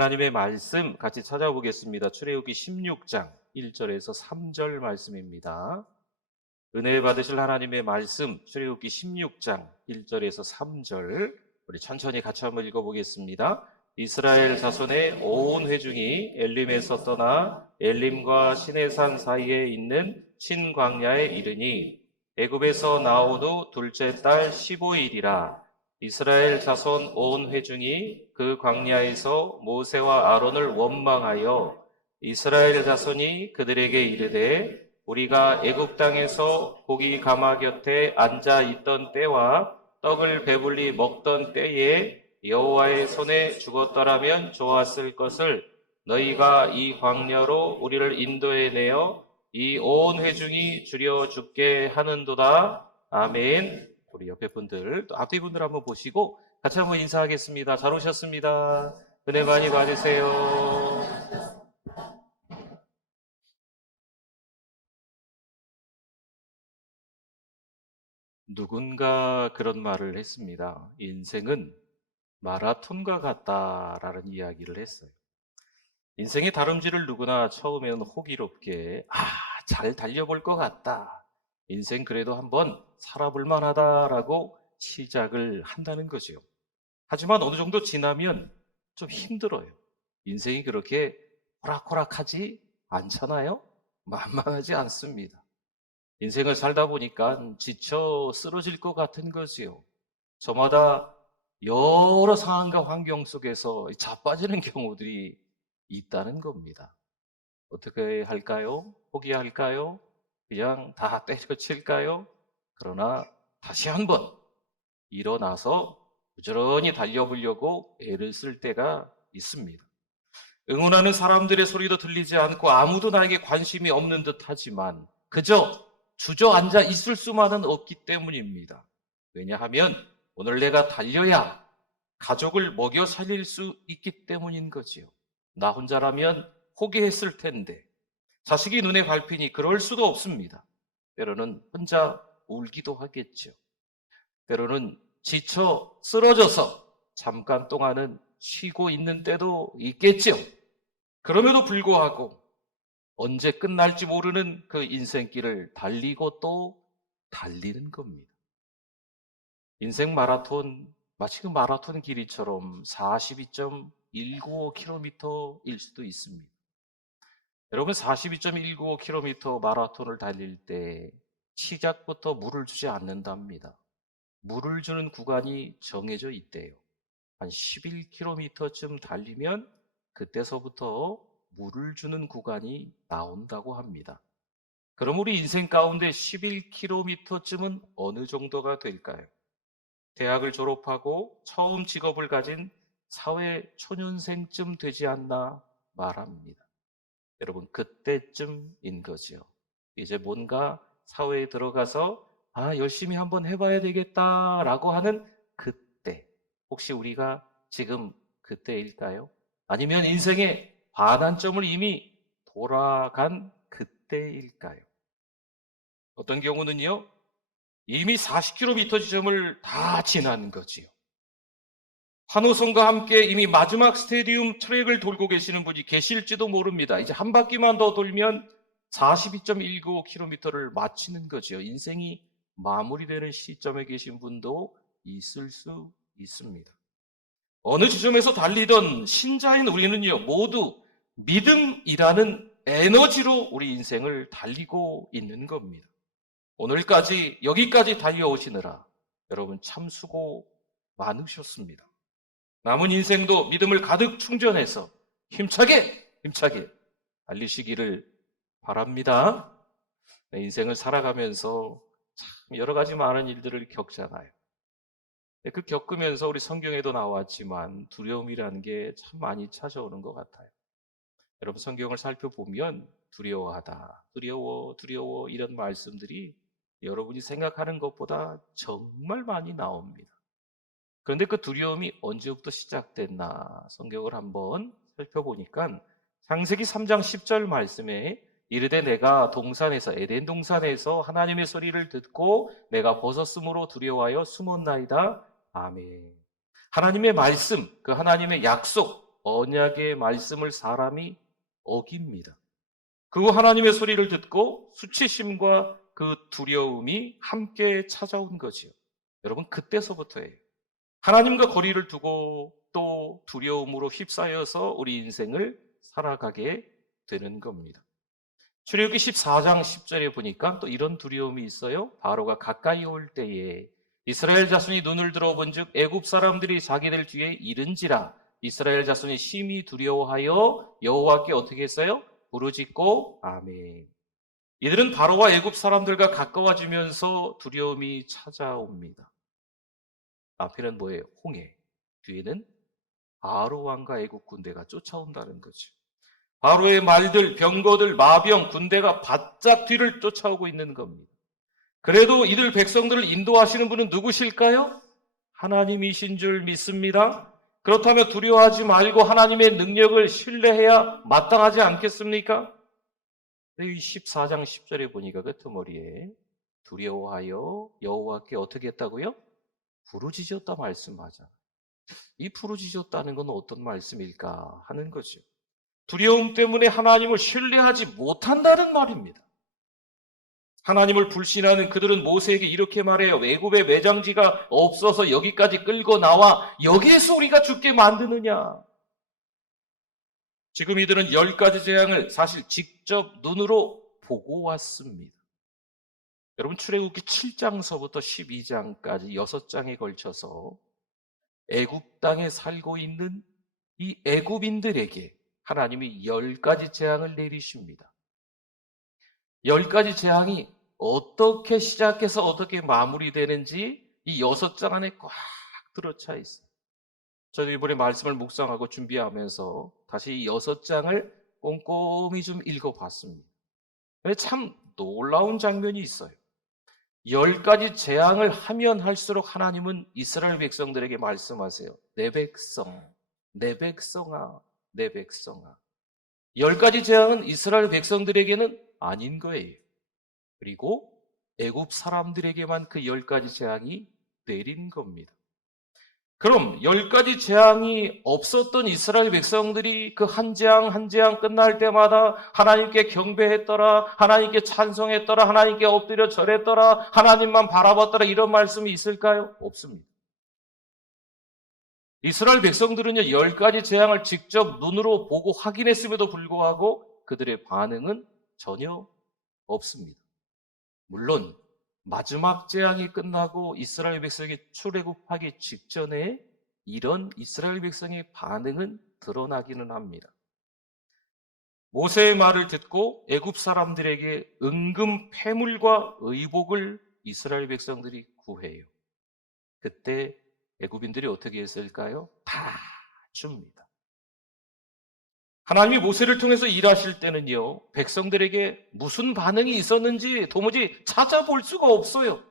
하나님의 말씀 같이 찾아보겠습니다. 출애굽기 16장 1절에서 3절 말씀입니다. 은혜 받으실 하나님의 말씀 출애굽기 16장 1절에서 3절 우리 천천히 같이 한번 읽어보겠습니다. 이스라엘 자손의 온 회중이 엘림에서 떠나 엘림과 시내산 사이에 있는 신광야에 이르니 애굽에서 나온 후 둘째 달 15일이라 이스라엘 자손 온 회중이 그 광야에서 모세와 아론을 원망하여 이스라엘 자손이 그들에게 이르되 우리가 애굽 땅에서 고기 가마 곁에 앉아 있던 때와 떡을 배불리 먹던 때에 여호와의 손에 죽었더라면 좋았을 것을 너희가 이 광야로 우리를 인도해 내어 이 온 회중이 죽여 죽게 하는도다. 아멘. 우리 옆에 분들 또 앞뒤 분들 한번 보시고 같이 한번 인사하겠습니다. 잘 오셨습니다. 은혜 많이 받으세요. 누군가 그런 말을 했습니다. 인생은 마라톤과 같다라는 이야기를 했어요. 인생의 다름질을 누구나 처음에는 호기롭게 잘 달려볼 것 같다. 인생 그래도 한번 살아볼 만하다라고 시작을 한다는 거죠. 하지만 어느 정도 지나면 좀 힘들어요. 인생이 그렇게 호락호락하지 않잖아요. 만만하지 않습니다. 인생을 살다 보니까 지쳐 쓰러질 것 같은 거지요. 저마다 여러 상황과 환경 속에서 자빠지는 경우들이 있다는 겁니다. 어떻게 할까요? 포기할까요? 그냥 다 때려칠까요? 그러나 다시 한번 일어나서 부지런히 달려보려고 애를 쓸 때가 있습니다. 응원하는 사람들의 소리도 들리지 않고 아무도 나에게 관심이 없는 듯 하지만 그저 주저앉아 있을 수만은 없기 때문입니다. 왜냐하면 오늘 내가 달려야 가족을 먹여 살릴 수 있기 때문인 거지요. 나 혼자라면 포기했을 텐데 자식이 눈에 밟히니 그럴 수도 없습니다. 때로는 혼자 울기도 하겠죠. 때로는 지쳐 쓰러져서 잠깐 동안은 쉬고 있는 때도 있겠죠. 그럼에도 불구하고 언제 끝날지 모르는 그 인생길을 달리고 또 달리는 겁니다. 인생 마라톤, 마치 그 마라톤 길이처럼 42.195km일 수도 있습니다. 여러분 42.195km 마라톤을 달릴 때 시작부터 물을 주지 않는답니다. 물을 주는 구간이 정해져 있대요. 한 11km쯤 달리면 그때서부터 물을 주는 구간이 나온다고 합니다. 그럼 우리 인생 가운데 11km쯤은 어느 정도가 될까요? 대학을 졸업하고 처음 직업을 가진 사회 초년생쯤 되지 않나 말합니다. 여러분 그때쯤인 거죠. 이제 뭔가 사회에 들어가서 열심히 한번 해봐야 되겠다라고 하는 그때. 혹시 우리가 지금 그때일까요? 아니면 인생의 반환점을 이미 돌아간 그때일까요? 어떤 경우는요, 이미 40km 지점을 다 지난 거지요. 환호성과 함께 이미 마지막 스테디움 트랙을 돌고 계시는 분이 계실지도 모릅니다. 이제 한 바퀴만 더 돌면 42.195km를 마치는 거죠. 인생이 마무리되는 시점에 계신 분도 있을 수 있습니다. 어느 지점에서 달리던 신자인 우리는요, 모두 믿음이라는 에너지로 우리 인생을 달리고 있는 겁니다. 오늘까지 여기까지 달려오시느라 여러분 참 수고 많으셨습니다. 남은 인생도 믿음을 가득 충전해서 힘차게 달리시기를 바랍니다. 인생을 살아가면서 참 여러 가지 많은 일들을 겪잖아요. 그 겪으면서 우리 성경에도 나왔지만 두려움이라는 게 참 많이 찾아오는 것 같아요. 여러분 성경을 살펴보면 두려워하다, 두려워 이런 말씀들이 여러분이 생각하는 것보다 정말 많이 나옵니다. 그런데 그 두려움이 언제부터 시작됐나 성경을 한번 살펴보니까 창세기 3장 10절 말씀에 이르되 내가 동산에서 에덴 동산에서 하나님의 소리를 듣고 내가 벗었으므로 두려워하여 숨었나이다. 아멘. 하나님의 말씀, 그 하나님의 약속, 언약의 말씀을 사람이 어깁니다. 그 하나님의 소리를 듣고 수치심과 그 두려움이 함께 찾아온 거지요. 여러분, 그때서부터예요. 하나님과 거리를 두고 또 두려움으로 휩싸여서 우리 인생을 살아가게 되는 겁니다. 출애굽기 14장 10절에 보니까 또 이런 두려움이 있어요. 바로가 가까이 올 때에 이스라엘 자손이 눈을 들어본즉 애굽 사람들이 자기들 뒤에 이른지라. 이스라엘 자손이 심히 두려워하여 여호와께 어떻게 했어요? 부르짖고 아멘. 이들은 바로와 애굽 사람들과 가까워지면서 두려움이 찾아옵니다. 앞에는 뭐예요? 홍해. 뒤에는 바로 왕과 애굽 군대가 쫓아온다는 거죠. 바로의 말들, 병거들, 마병, 군대가 바짝 뒤를 쫓아오고 있는 겁니다. 그래도 이들 백성들을 인도하시는 분은 누구실까요? 하나님이신 줄 믿습니다. 그렇다면 두려워하지 말고 하나님의 능력을 신뢰해야 마땅하지 않겠습니까? 이 14장 10절에 보니까 끄트머리에 두려워하여 여호와께 어떻게 했다고요? 부르짖었다 말씀하잖아요. 이 부르짖었다는 건 어떤 말씀일까 하는 거죠. 두려움 때문에 하나님을 신뢰하지 못한다는 말입니다. 하나님을 불신하는 그들은 모세에게 이렇게 말해요. 애굽에 매장지가 없어서 여기까지 끌고 나와 여기에서 우리가 죽게 만드느냐. 지금 이들은 10가지 재앙을 사실 직접 눈으로 보고 왔습니다. 여러분, 출애굽기 7장서부터 12장까지 6장에 걸쳐서 애굽 땅에 살고 있는 이 애굽인들에게 하나님이 10가지 재앙을 내리십니다. 10가지 재앙이 어떻게 시작해서 어떻게 마무리되는지 이 6장 안에 꽉 들어차 있어요. 저도 이번에 말씀을 묵상하고 준비하면서 다시 이 6장을 꼼꼼히 좀 읽어봤습니다. 근데 참 놀라운 장면이 있어요. 10가지 재앙을 하면 할수록 하나님은 이스라엘 백성들에게 말씀하세요. 내 백성, 내 백성아, 내 백성아. 10가지 재앙은 이스라엘 백성들에게는 아닌 거예요. 그리고 애굽 사람들에게만 그 10가지 재앙이 내린 겁니다. 그럼 10가지 재앙이 없었던 이스라엘 백성들이 그 한 재앙 한 재앙 끝날 때마다 하나님께 경배했더라, 하나님께 찬송했더라, 하나님께 엎드려 절했더라, 하나님만 바라봤더라, 이런 말씀이 있을까요? 없습니다. 이스라엘 백성들은요, 10가지 재앙을 직접 눈으로 보고 확인했음에도 불구하고 그들의 반응은 전혀 없습니다. 물론 마지막 재앙이 끝나고 이스라엘 백성이 출애굽하기 직전에 이런 이스라엘 백성의 반응은 드러나기는 합니다. 모세의 말을 듣고 애굽 사람들에게 은금 패물과 의복을 이스라엘 백성들이 구해요. 그때 애굽인들이 어떻게 했을까요? 다 줍니다. 하나님이 모세를 통해서 일하실 때는요, 백성들에게 무슨 반응이 있었는지 도무지 찾아볼 수가 없어요.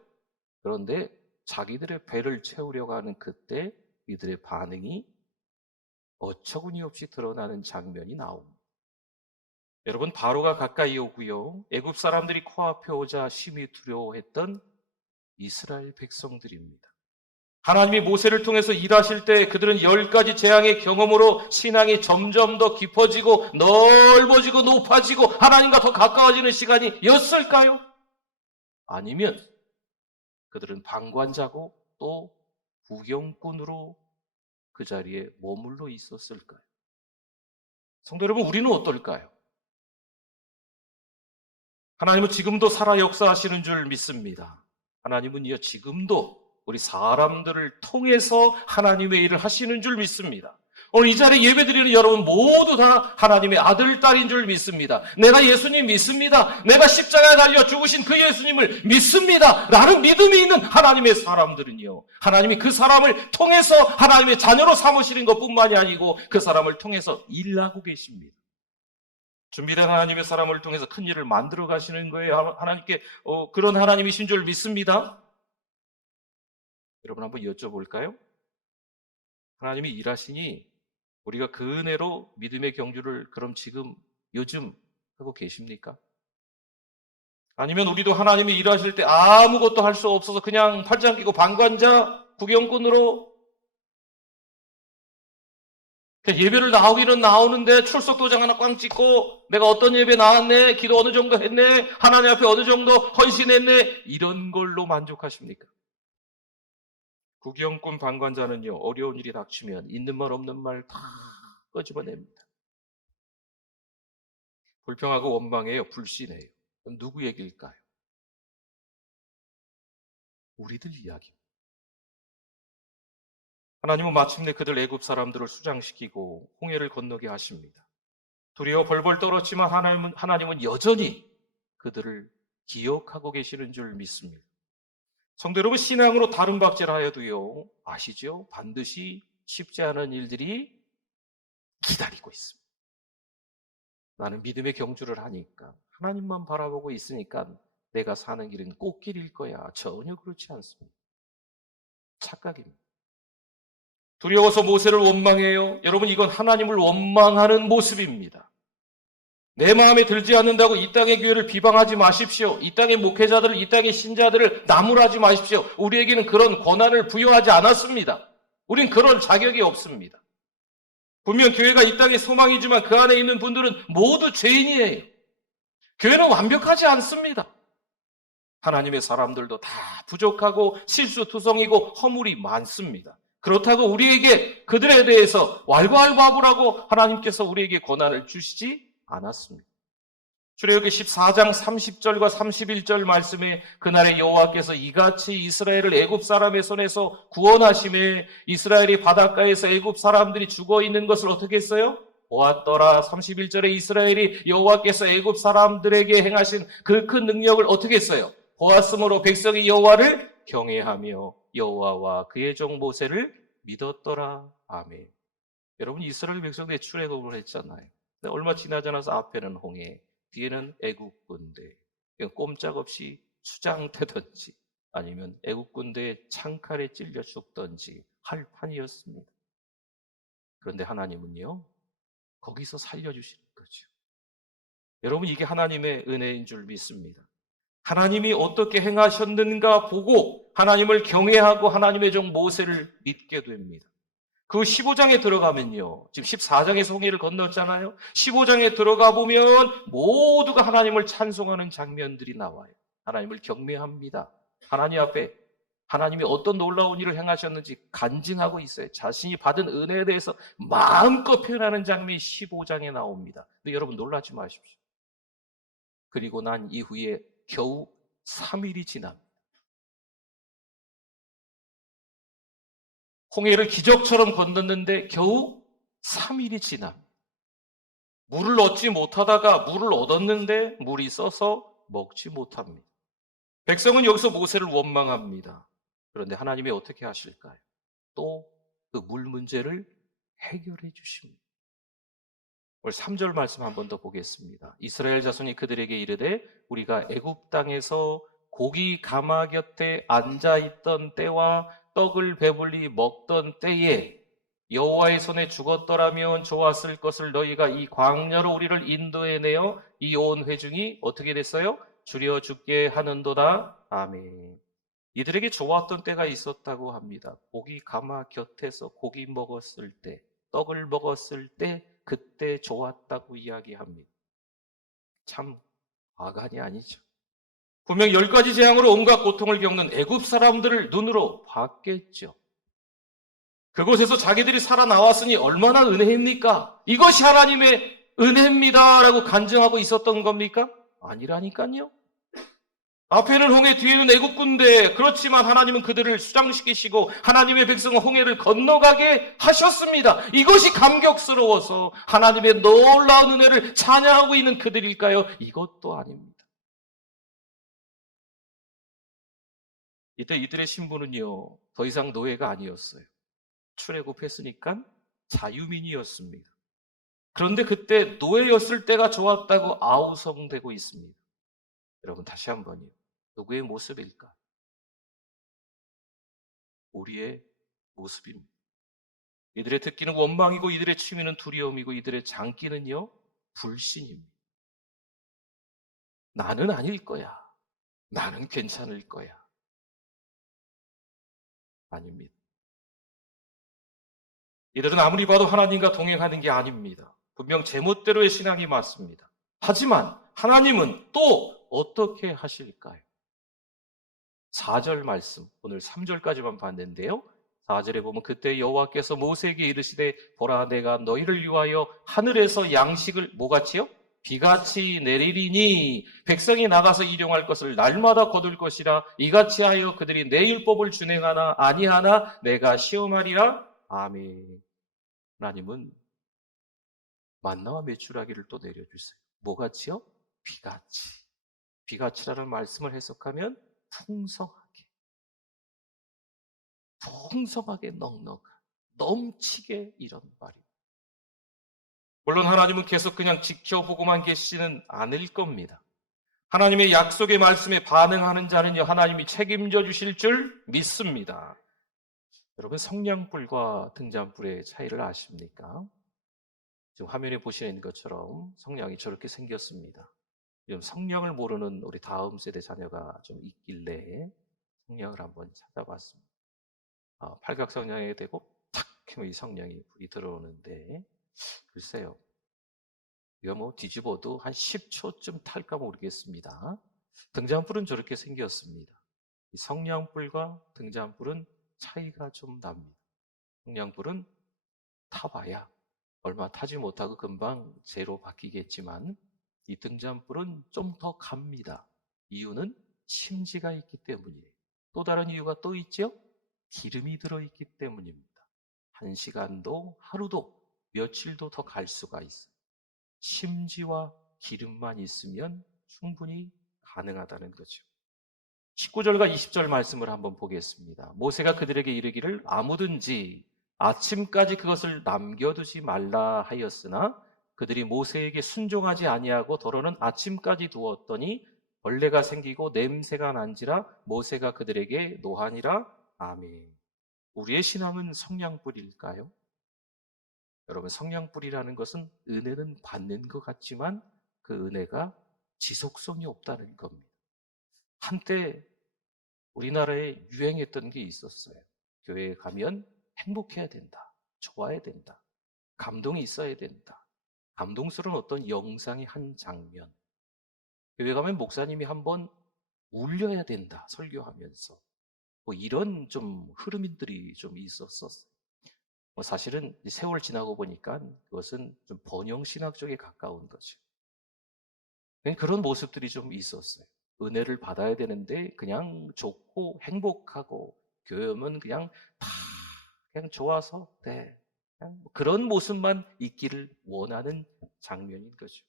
그런데 자기들의 배를 채우려고 하는 그때 이들의 반응이 어처구니 없이 드러나는 장면이 나옵니다. 여러분, 바로가 가까이 오고요, 애굽 사람들이 코앞에 오자 심히 두려워했던 이스라엘 백성들입니다. 하나님이 모세를 통해서 일하실 때 그들은 10가지 재앙의 경험으로 신앙이 점점 더 깊어지고 넓어지고 높아지고 하나님과 더 가까워지는 시간이었을까요? 아니면 그들은 방관자고 또 구경꾼으로 그 자리에 머물러 있었을까요? 성도 여러분, 우리는 어떨까요? 하나님은 지금도 살아 역사하시는 줄 믿습니다. 하나님은요, 지금도 우리 사람들을 통해서 하나님의 일을 하시는 줄 믿습니다. 오늘 이 자리에 예배드리는 여러분 모두 다 하나님의 아들, 딸인 줄 믿습니다. 내가 예수님 믿습니다. 내가 십자가에 달려 죽으신 그 예수님을 믿습니다. 라는 믿음이 있는 하나님의 사람들은요, 하나님이 그 사람을 통해서 하나님의 자녀로 삼으시는 것뿐만이 아니고 그 사람을 통해서 일하고 계십니다. 준비된 하나님의 사람을 통해서 큰 일을 만들어 가시는 거예요. 하나님께 그런 하나님이신 줄 믿습니다. 여러분, 한번 여쭤볼까요? 하나님이 일하시니 우리가 그 은혜로 믿음의 경주를 그럼 지금 요즘 하고 계십니까? 아니면 우리도 하나님이 일하실 때 아무것도 할 수 없어서 그냥 팔짱 끼고 방관자, 구경꾼으로 예배를 나오기는 나오는데 출석 도장 하나 꽝 찍고 내가 어떤 예배 나왔네, 기도 어느 정도 했네, 하나님 앞에 어느 정도 헌신했네, 이런 걸로 만족하십니까? 구경꾼 방관자는요, 어려운 일이 닥치면 있는 말 없는 말 다 끄집어냅니다. 불평하고 원망해요, 불신해요. 그럼 누구 얘기일까요? 우리들 이야기. 하나님은 마침내 그들 애굽 사람들을 수장시키고 홍해를 건너게 하십니다. 두려워 벌벌 떨었지만 하나님은 여전히 그들을 기억하고 계시는 줄 믿습니다. 성도 여러분, 신앙으로 다른 박질하여도요, 아시죠? 반드시 쉽지 않은 일들이 기다리고 있습니다. 나는 믿음의 경주를 하니까, 하나님만 바라보고 있으니까 내가 사는 길은 꽃길일 거야. 전혀 그렇지 않습니다. 착각입니다. 두려워서 모세를 원망해요. 여러분, 이건 하나님을 원망하는 모습입니다. 내 마음에 들지 않는다고 이 땅의 교회를 비방하지 마십시오. 이 땅의 목회자들을, 이 땅의 신자들을 나무라지 마십시오. 우리에게는 그런 권한을 부여하지 않았습니다. 우린 그런 자격이 없습니다. 분명 교회가 이 땅의 소망이지만 그 안에 있는 분들은 모두 죄인이에요. 교회는 완벽하지 않습니다. 하나님의 사람들도 다 부족하고 실수투성이고 허물이 많습니다. 그렇다고 우리에게 그들에 대해서 왈가왈부하라고 하나님께서 우리에게 권한을 주시지 않았습니다. 출애굽기 14장 30절과 31절 말씀에 그날에 여호와께서 이같이 이스라엘을 애굽 사람의 손에서 구원하심에 이스라엘이 바닷가에서 애굽 사람들이 죽어 있는 것을 어떻게 했어요? 보았더라. 31절에 이스라엘이 여호와께서 애굽 사람들에게 행하신 그 큰 능력을 어떻게 했어요? 보았으므로 백성이 여호와를 경외하며 여호와와 그의 종 모세를 믿었더라. 아멘. 여러분, 이스라엘 백성들이 출애굽을 했잖아요. 근데 얼마 지나지 않아서 앞에는 홍해, 뒤에는 애국 군대. 꼼짝없이 수장되든지 아니면 애국 군대의 창칼에 찔려 죽든지 할 판이었습니다. 그런데 하나님은요, 거기서 살려주시는 거죠. 여러분, 이게 하나님의 은혜인 줄 믿습니다. 하나님이 어떻게 행하셨는가 보고 하나님을 경외하고 하나님의 종 모세를 믿게 됩니다. 그 15장에 들어가면요, 지금 14장에서 홍해를 건넜잖아요. 15장에 들어가 보면 모두가 하나님을 찬송하는 장면들이 나와요. 하나님을 경외합니다. 하나님 앞에 하나님이 어떤 놀라운 일을 행하셨는지 간증하고 있어요. 자신이 받은 은혜에 대해서 마음껏 표현하는 장면이 15장에 나옵니다. 근데 여러분, 놀라지 마십시오. 그리고 난 이후에 겨우 3일이 지납니다. 홍해를 기적처럼 건넜는데 겨우 3일이 지납니다. 물을 얻지 못하다가 물을 얻었는데 물이 써서 먹지 못합니다. 백성은 여기서 모세를 원망합니다. 그런데 하나님이 어떻게 하실까요? 또 그 물 문제를 해결해 주십니다. 오늘 3절 말씀 한 번 더 보겠습니다. 이스라엘 자손이 그들에게 이르되 우리가 애굽 땅에서 고기 가마 곁에 앉아있던 때와 떡을 배불리 먹던 때에 여호와의 손에 죽었더라면 좋았을 것을 너희가 이 광야로 우리를 인도해내어 이 온 회중이 어떻게 됐어요? 줄여 죽게 하는도다. 아멘. 이들에게 좋았던 때가 있었다고 합니다. 고기 가마 곁에서 고기 먹었을 때, 떡을 먹었을 때, 그때 좋았다고 이야기합니다. 참 과간이 아니죠. 분명 10가지 재앙으로 온갖 고통을 겪는 애굽 사람들을 눈으로 봤겠죠. 그곳에서 자기들이 살아나왔으니 얼마나 은혜입니까? 이것이 하나님의 은혜입니다 라고 간증하고 있었던 겁니까? 아니라니까요. 앞에는 홍해, 뒤에는 애국 군대. 그렇지만 하나님은 그들을 수장시키시고 하나님의 백성은 홍해를 건너가게 하셨습니다. 이것이 감격스러워서 하나님의 놀라운 은혜를 찬양하고 있는 그들일까요? 이것도 아닙니다. 이때 이들의 신분은요, 더 이상 노예가 아니었어요. 출애굽했으니까 자유민이었습니다. 그런데 그때 노예였을 때가 좋았다고 아우성되고 있습니다. 여러분, 다시 한번요. 누구의 모습일까? 우리의 모습입니다. 이들의 듣기는 원망이고 이들의 취미는 두려움이고 이들의 장기는요, 불신입니다. 나는 아닐 거야. 나는 괜찮을 거야. 아닙니다. 이들은 아무리 봐도 하나님과 동행하는 게 아닙니다. 분명 제멋대로의 신앙이 맞습니다. 하지만 하나님은 또 어떻게 하실까요? 4절 말씀, 오늘 3절까지만 봤는데요. 4절에 보면 그때 여호와께서 모세에게 이르시되 보라 내가 너희를 위하여 하늘에서 양식을 뭐같이요? 비같이 내리리니 백성이 나가서 일용할 것을 날마다 거둘 것이라 이같이 하여 그들이 내 율법을 준행하나 아니하나 내가 시험하리라. 아멘. 하나님은 만나와 메추라기를 또 내려주세요. 뭐같이요? 비같이. 비같이라는 말씀을 해석하면 풍성하게 넉넉한, 넘치게 이런 말입니다. 물론 하나님은 계속 그냥 지켜보고만 계시지는 않을 겁니다. 하나님의 약속의 말씀에 반응하는 자는요, 하나님이 책임져 주실 줄 믿습니다. 여러분, 성냥불과 등잔불의 차이를 아십니까? 지금 화면에 보시는 것처럼 성냥이 저렇게 생겼습니다. 지금 성냥을 모르는 우리 다음 세대 자녀가 좀 있길래 성냥을 한번 찾아봤습니다. 팔각 성냥에 대고 탁 하면 이 성냥이 불이 들어오는데 글쎄요. 이거 뭐 뒤집어도 한 10초쯤 탈까 모르겠습니다. 등잔불은 저렇게 생겼습니다. 이 성냥불과 등잔불은 차이가 좀 납니다. 성냥불은 타봐야 얼마 타지 못하고 금방 재로 바뀌겠지만 이 등잔불은 좀 더 갑니다. 이유는 심지가 있기 때문이에요. 또 다른 이유가 또 있죠? 기름이 들어있기 때문입니다. 1시간도 하루도 며칠도 더 갈 수가 있어요. 심지와 기름만 있으면 충분히 가능하다는 거죠. 19절과 20절 말씀을 한번 보겠습니다. 모세가 그들에게 이르기를 아무든지 아침까지 그것을 남겨두지 말라 하였으나 그들이 모세에게 순종하지 아니하고 더러는 아침까지 두었더니 벌레가 생기고 냄새가 난지라 모세가 그들에게 노하니라. 아멘. 우리의 신앙은 성냥불일까요? 여러분, 성냥불이라는 것은 은혜는 받는 것 같지만 그 은혜가 지속성이 없다는 겁니다. 한때 우리나라에 유행했던 게 있었어요. 교회에 가면 행복해야 된다, 좋아야 된다, 감동이 있어야 된다, 감동스러운 어떤 영상의 한 장면. 교회 가면 목사님이 한번 울려야 된다, 설교하면서. 뭐 이런 좀 흐름들이 좀 있었었어요. 사실은 세월 지나고 보니까 그것은 좀 번영신학 쪽에 가까운 거죠. 그런 모습들이 좀 있었어요. 은혜를 받아야 되는데 그냥 좋고 행복하고 교회 오면 그냥 다 그냥 좋아서 그냥 그런 모습만 있기를 원하는 장면인 거죠.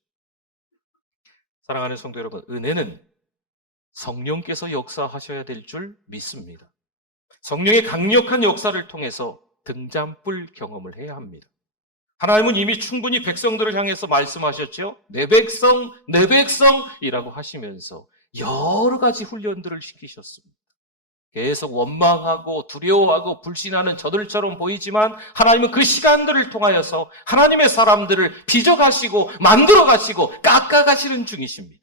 사랑하는 성도 여러분, 은혜는 성령께서 역사하셔야 될 줄 믿습니다. 성령의 강력한 역사를 통해서 등잔불 경험을 해야 합니다. 하나님은 이미 충분히 백성들을 향해서 말씀하셨죠. 내 백성이라고 하시면서 여러 가지 훈련들을 시키셨습니다. 계속 원망하고 두려워하고 불신하는 저들처럼 보이지만 하나님은 그 시간들을 통하여서 하나님의 사람들을 빚어가시고 만들어가시고 깎아가시는 중이십니다.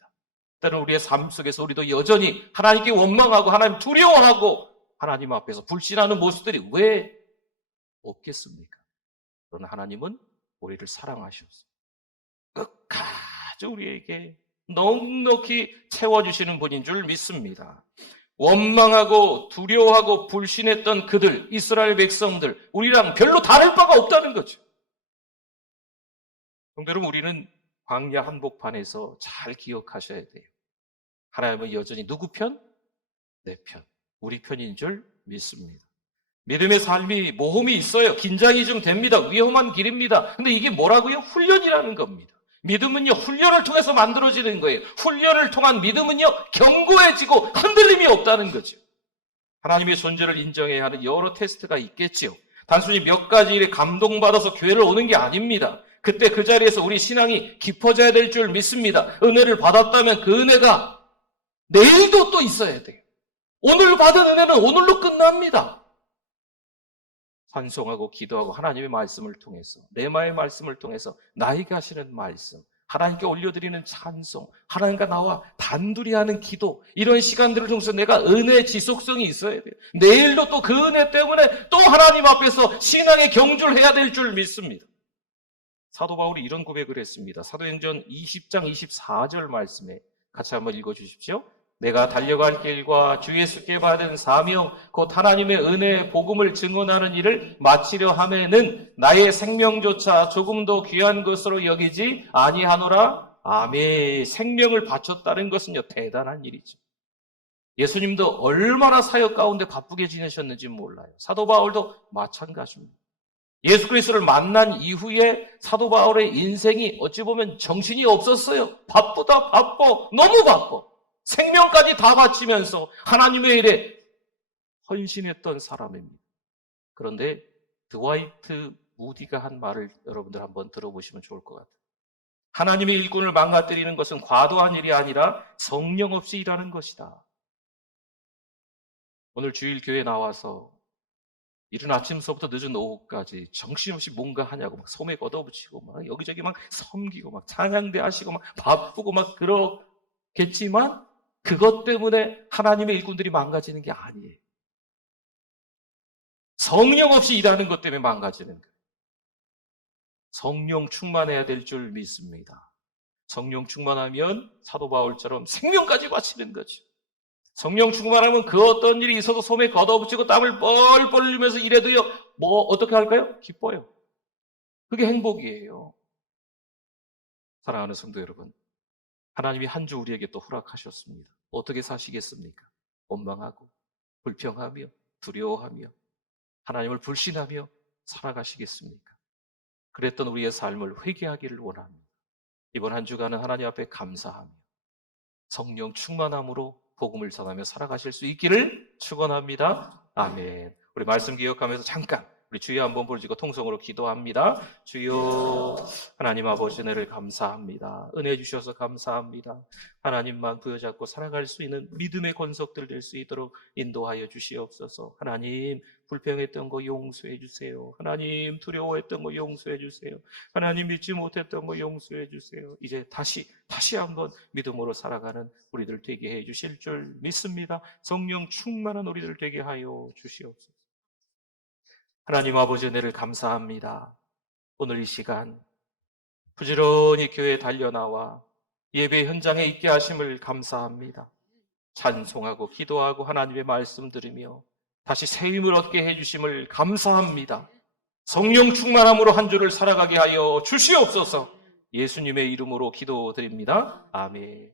때로는 우리의 삶 속에서 우리도 여전히 하나님께 원망하고 하나님 두려워하고 하나님 앞에서 불신하는 모습들이 왜 없겠습니까? 그러나 하나님은 우리를 사랑하셔서 끝까지 우리에게 넉넉히 채워주시는 분인 줄 믿습니다. 원망하고 두려워하고 불신했던 그들, 이스라엘 백성들, 우리랑 별로 다를 바가 없다는 거죠. 성도 여러분, 우리는 광야 한복판에서 잘 기억하셔야 돼요. 하나님은 여전히 누구 편? 내 편, 우리 편인 줄 믿습니다. 믿음의 삶이 모험이 있어요. 긴장이 좀 됩니다. 위험한 길입니다. 근데 이게 뭐라고요? 훈련이라는 겁니다. 믿음은요, 훈련을 통해서 만들어지는 거예요. 훈련을 통한 믿음은요, 견고해지고 흔들림이 없다는 거죠. 하나님의 존재를 인정해야 하는 여러 테스트가 있겠지요. 단순히 몇 가지 일에 감동받아서 교회를 오는 게 아닙니다. 그때 그 자리에서 우리 신앙이 깊어져야 될 줄 믿습니다. 은혜를 받았다면 그 은혜가 내일도 또 있어야 돼요. 오늘 받은 은혜는 오늘로 끝납니다. 찬송하고 기도하고 하나님의 말씀을 통해서, 레마의 말씀을 통해서 나에게 하시는 말씀, 하나님께 올려드리는 찬송, 하나님과 나와 단둘이 하는 기도, 이런 시간들을 통해서 내가 은혜의 지속성이 있어야 돼요. 내일도 또 그 은혜 때문에 또 하나님 앞에서 신앙의 경주를 해야 될 줄 믿습니다. 사도 바울이 이런 고백을 했습니다. 사도행전 20장 24절 말씀에 같이 한번 읽어주십시오. 내가 달려갈 길과 주 예수께 받은 사명 곧 하나님의 은혜의 복음을 증언하는 일을 마치려 하면은 나의 생명조차 조금도 귀한 것으로 여기지 아니하노라. 아멘. 생명을 바쳤다는 것은요, 대단한 일이죠. 예수님도 얼마나 사역 가운데 바쁘게 지내셨는지 몰라요. 사도 바울도 마찬가지입니다. 예수 그리스도를 만난 이후에 사도 바울의 인생이 어찌 보면 정신이 없었어요. 바쁘다 바빠, 너무 바빠. 생명까지 다 바치면서 하나님의 일에 헌신했던 사람입니다. 그런데 드와이트 무디가 한 말을 여러분들 한번 들어보시면 좋을 것 같아요. 하나님의 일꾼을 망가뜨리는 것은 과도한 일이 아니라 성령 없이 일하는 것이다. 오늘 주일 교회 나와서 이른 아침서부터 늦은 오후까지 정신없이 뭔가 하냐고 막 소매 걷어붙이고 막 여기저기 막 섬기고 막 찬양대 하시고 막 바쁘고 막 그렇겠지만 그것 때문에 하나님의 일꾼들이 망가지는 게 아니에요. 성령 없이 일하는 것 때문에 망가지는 거예요. 성령 충만해야 될 줄 믿습니다. 성령 충만하면 사도 바울처럼 생명까지 바치는 거죠. 성령 충만하면 그 어떤 일이 있어도 소매 걷어붙이고 땀을 뻘뻘 흘리면서 일해도요, 뭐 어떻게 할까요? 기뻐요. 그게 행복이에요. 사랑하는 성도 여러분, 하나님이 한 주 우리에게 또 허락하셨습니다. 어떻게 사시겠습니까? 원망하고 불평하며 두려워하며 하나님을 불신하며 살아가시겠습니까? 그랬던 우리의 삶을 회개하기를 원합니다. 이번 한 주간은 하나님 앞에 감사하며 성령 충만함으로 복음을 전하며 살아가실 수 있기를 축원합니다. 아멘. 우리 말씀 기억하면서 잠깐 우리 주여 한번 부르짖고 통성으로 기도합니다. 주여, 하나님 아버지 은혜를 감사합니다. 은혜 주셔서 감사합니다. 하나님만 부여잡고 살아갈 수 있는 믿음의 권속들 될 수 있도록 인도하여 주시옵소서. 하나님, 불평했던 거 용서해 주세요. 하나님, 두려워했던 거 용서해 주세요. 하나님, 믿지 못했던 거 용서해 주세요. 이제 다시 한번 믿음으로 살아가는 우리들 되게 해 주실 줄 믿습니다. 성령 충만한 우리들 되게 하여 주시옵소서. 하나님 아버지 은혜를 감사합니다. 오늘 이 시간 부지런히 교회에 달려나와 예배 현장에 있게 하심을 감사합니다. 찬송하고 기도하고 하나님의 말씀 들으며 다시 새 힘을 얻게 해주심을 감사합니다. 성령 충만함으로 한 주를 살아가게 하여 주시옵소서. 예수님의 이름으로 기도드립니다. 아멘.